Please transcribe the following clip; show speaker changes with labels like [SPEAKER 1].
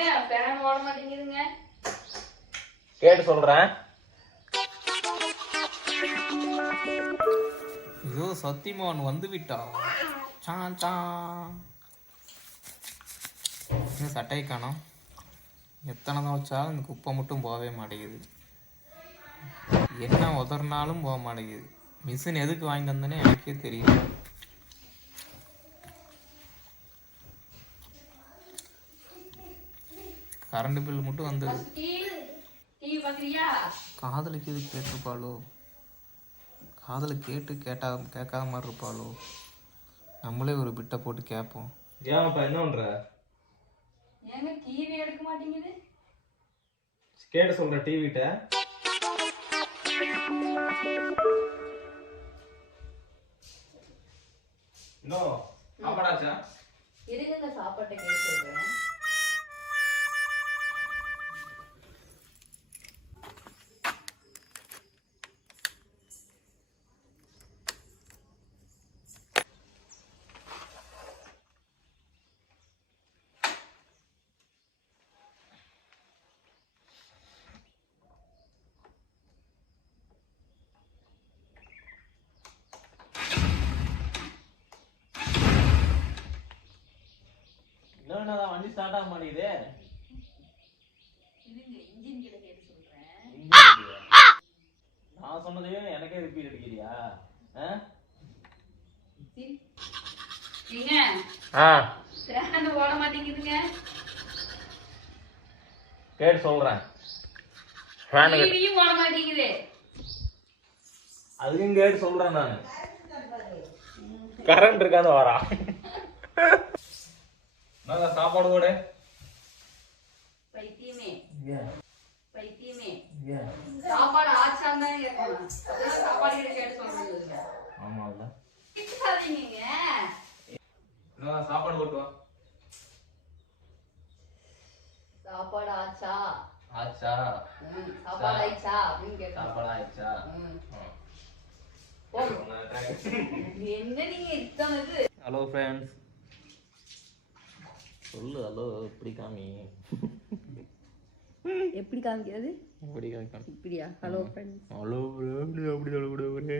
[SPEAKER 1] Fan ஓட மாட்டேங்குதுங்க.
[SPEAKER 2] கேட்டு சொல்றேன்.
[SPEAKER 3] ஐயோ சத்தியமான் வந்து விட்டா சான் சான். இந்த சட்டையை காணோம்? எத்தனை தான் வச்சாலும் இந்த குப்பை மட்டும் போகவே மாட்டேங்குது. என்ன உதறினாலும் போக மாட்டேங்குது. மிஷின் எதுக்கு வாங்கி தந்தேனே எனக்கே தெரியல. கரண்ட் பில் மட்டும் வந்தது. காதலுக்கு இது கேட்டிருப்பாளோ? காதலை கேட்டு கேட்டா கேட்காத மாதிரி இருப்பாளோ? நம்மளே ஒரு பிட்டை போட்டு கேட்போம்.
[SPEAKER 2] ஏன்ப்பா என்ன பண்ற?
[SPEAKER 1] ஏங்க டிவி எடுக்க மாட்டேங்குது.
[SPEAKER 2] கேட்டு சொல்ற டிவிட்ட இன்னும் சாப்பாடாச்சா?
[SPEAKER 1] இருக்குங்க சாப்பாட்டை கேட்டு சொல்றேன்.
[SPEAKER 2] வண்டி ஸ்டார்ட் ஆக மாட்டேங்குது. நான் சொன்னதையும் எனக்கே ரிப்பீட் அடிக்கிறியா? கேட்டு சொல்றேன். ஃபேனு
[SPEAKER 1] டிவியும் ஓட மாட்டேங்குது.
[SPEAKER 2] அதுக்கும் கேட்டு சொல்றேன் நான். கரண்ட் இருக்காந்து வரா நல்லா சாப்பாடு கூட.
[SPEAKER 1] பைத்தியமே. பைத்தியமே. சாப்பாடு ஆச்சான்னு தானே கேட்கணும் அதான் சாப்பாடு கிட்ட கேட்டு சொல்றீங்க
[SPEAKER 2] ஆமா இல்ல
[SPEAKER 1] கிட்டாதீங்க
[SPEAKER 2] என்ன சாப்பாடு போட்டு வா.
[SPEAKER 1] சாப்பாடு ஆச்சா?
[SPEAKER 2] ஆச்சா?
[SPEAKER 1] ம், சாப்பாடு ஆயிடுச்சா அப்படின்னு கேட்கணும்
[SPEAKER 2] சாப்பாடு ஆயிடுச்சா?
[SPEAKER 1] ம்.
[SPEAKER 2] ஆ.
[SPEAKER 1] போதும். என்ன நீங்க இத்தனை இது?
[SPEAKER 2] ஹலோ ஃப்ரெண்ட்ஸ் சொல்லு ஹலோ இப்படி காமி?
[SPEAKER 1] எப்படி காமிக்கிறது?
[SPEAKER 3] எப்படி கேட்கணும்
[SPEAKER 1] இப்படியா? ஹலோ ஃப்ரெண்ட்ஸ்
[SPEAKER 2] ஹலோ அப்படி அப்படி சொல்லக்கூடாது